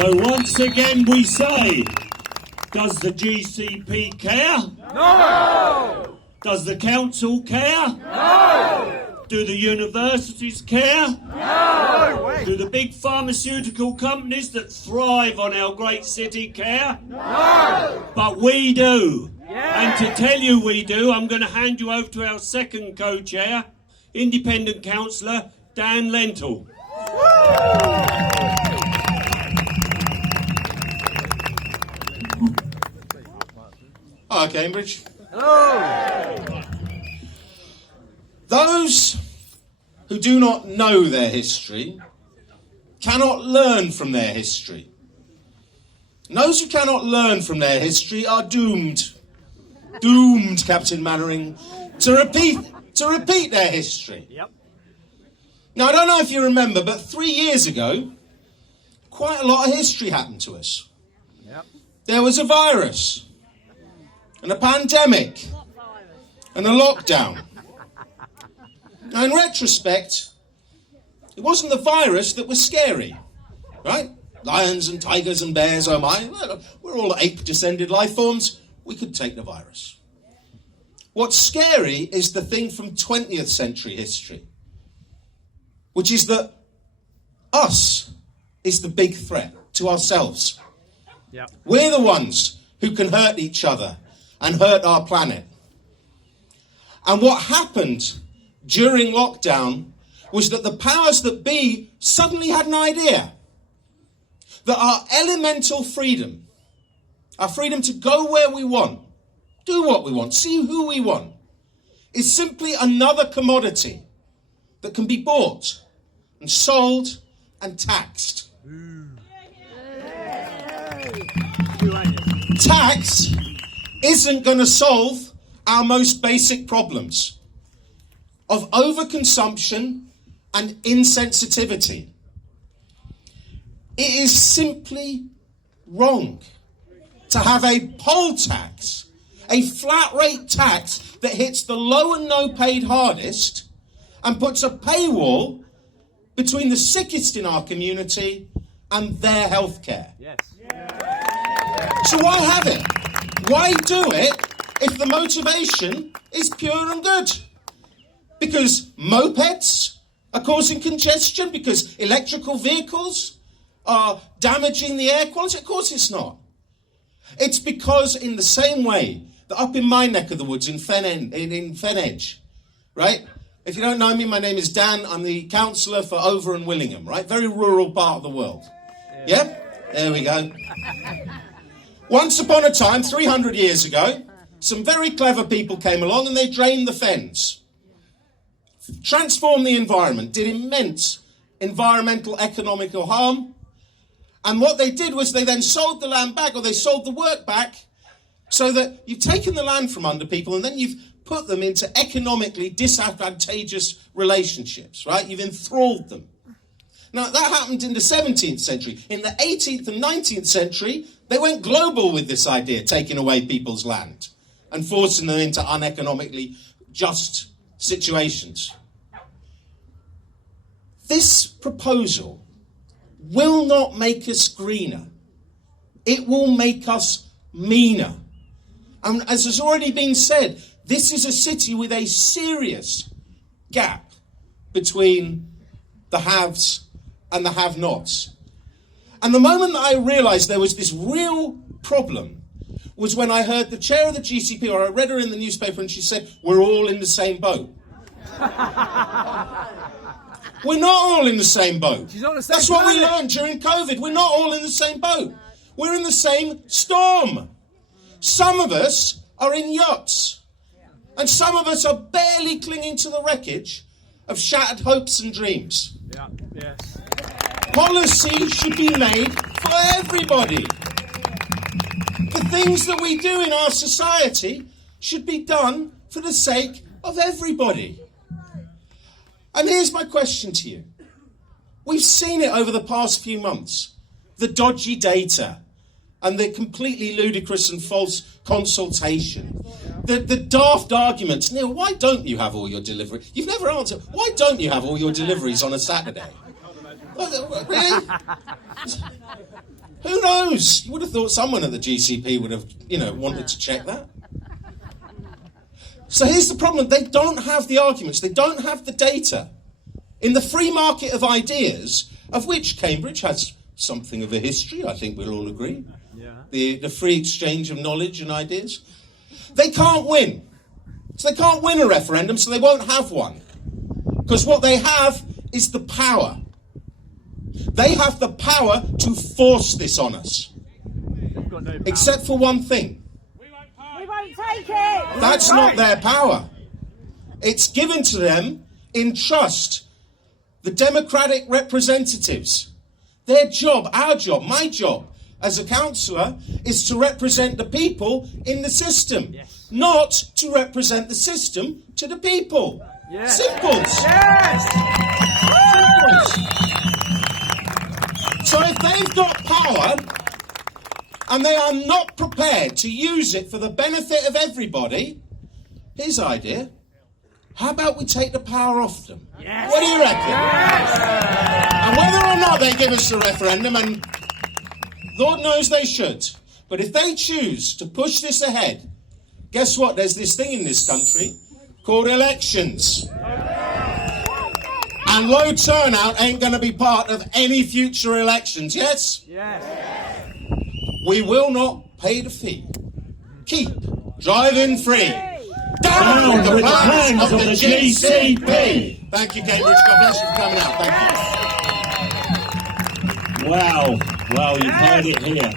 So once again we say, does the GCP care? No! Does the council care? No! Do the universities care? No! Do the big pharmaceutical companies that thrive on our great city care? No! But we do. Yeah. And to tell you we do, I'm going to hand you over to our second co-chair, independent councillor Dan Lentell. Hi, Cambridge. Hello! Those who do not know their history cannot learn from their history. And those who cannot learn from their history are doomed, Captain Mannering, to repeat their history. Yep. Now, I don't know if you remember, but 3 years ago, quite a lot of history happened to us. Yep. There was a virus, and a pandemic, and a lockdown. Now, in retrospect, it wasn't the virus that was scary, right? Lions and tigers and bears, oh my, we're all ape-descended life forms. We could take the virus. What's scary is the thing from 20th century history, which is that us is the big threat to ourselves. Yep. We're the ones who can hurt each other and hurt our planet. And what happened during lockdown was that the powers that be suddenly had an idea that our elemental freedom, our freedom to go where we want, do what we want, see who we want, is simply another commodity that can be bought and sold and taxed. Tax isn't going to solve our most basic problems of overconsumption and insensitivity. It is simply wrong to have a poll tax, a flat rate tax that hits the low and no paid hardest and puts a paywall between the sickest in our community and their healthcare. Yes. So why have it? Why do it if the motivation is pure and good? Because mopeds are causing congestion? Because electrical vehicles are damaging the air quality? Of course it's not. It's because in the same way that up in my neck of the woods in Fenedge, right? If you don't know me, my name is Dan. I'm the councillor for Over and Willingham, right? Very rural part of the world. Yeah? There we go. Once upon a time, 300 years ago, some very clever people came along and they drained the fens. Transformed the environment, did immense environmental economical harm. And what they did was they then sold the land back, or they sold the work back, so that you've taken the land from under people and then you've put them into economically disadvantageous relationships, right? You've enthralled them. Now, that happened in the 17th century. In the 18th and 19th century, they went global with this idea, taking away people's land and forcing them into uneconomically just situations. This proposal will not make us greener. It will make us meaner. And as has already been said, this is a city with a serious gap between the haves and the have-nots. And the moment that I realised there was this real problem was when I heard the chair of the GCP, or I read her in the newspaper, and she said, we're all in the same boat. We're not all in the same boat. She's not the same That's what we planet. learned during COVID. We're not all in the same boat. We're in the same storm. Some of us are in yachts. And some of us are barely clinging to the wreckage of shattered hopes and dreams. Yeah. Yes. Policy should be made for everybody. The things that we do in our society should be done for the sake of everybody. And here's my question to you. We've seen it over the past few months. The dodgy data and the completely ludicrous and false consultation. The daft arguments. Neil, why don't you have all your deliveries? You've never answered. Why don't you have all your deliveries on a Saturday? Really? Who knows? You would have thought someone at the GCP would have, wanted to check that. So here's the problem. They don't have the arguments. They don't have the data. In the free market of ideas, of which Cambridge has something of a history, I think we'll all agree. Yeah. The free exchange of knowledge and ideas. They can't win. So they can't win a referendum, so they won't have one. Because what they have is the power. They have the power to force this on us. They've got no power. Except for one thing. We won't take it! That's not their power. It's given to them in trust. The democratic representatives. Their job, our job, my job as a councillor is to represent the people in the system. Yes. Not to represent the system to the people. Yes. Simples. Yes! Simples. So if they've got power and they are not prepared to use it for the benefit of everybody, here's the idea. How about we take the power off them? Yes. What do you reckon? Yes. And whether or not they give us a referendum, and Lord knows they should, but if they choose to push this ahead, guess what? There's this thing in this country called elections. And low turnout ain't going to be part of any future elections, yes? Yes. We will not pay the fee. Keep driving free. Down with the plans of the GCP. Thank you, Cambridge. God bless you for coming out. Thank you. Wow, you've heard it here.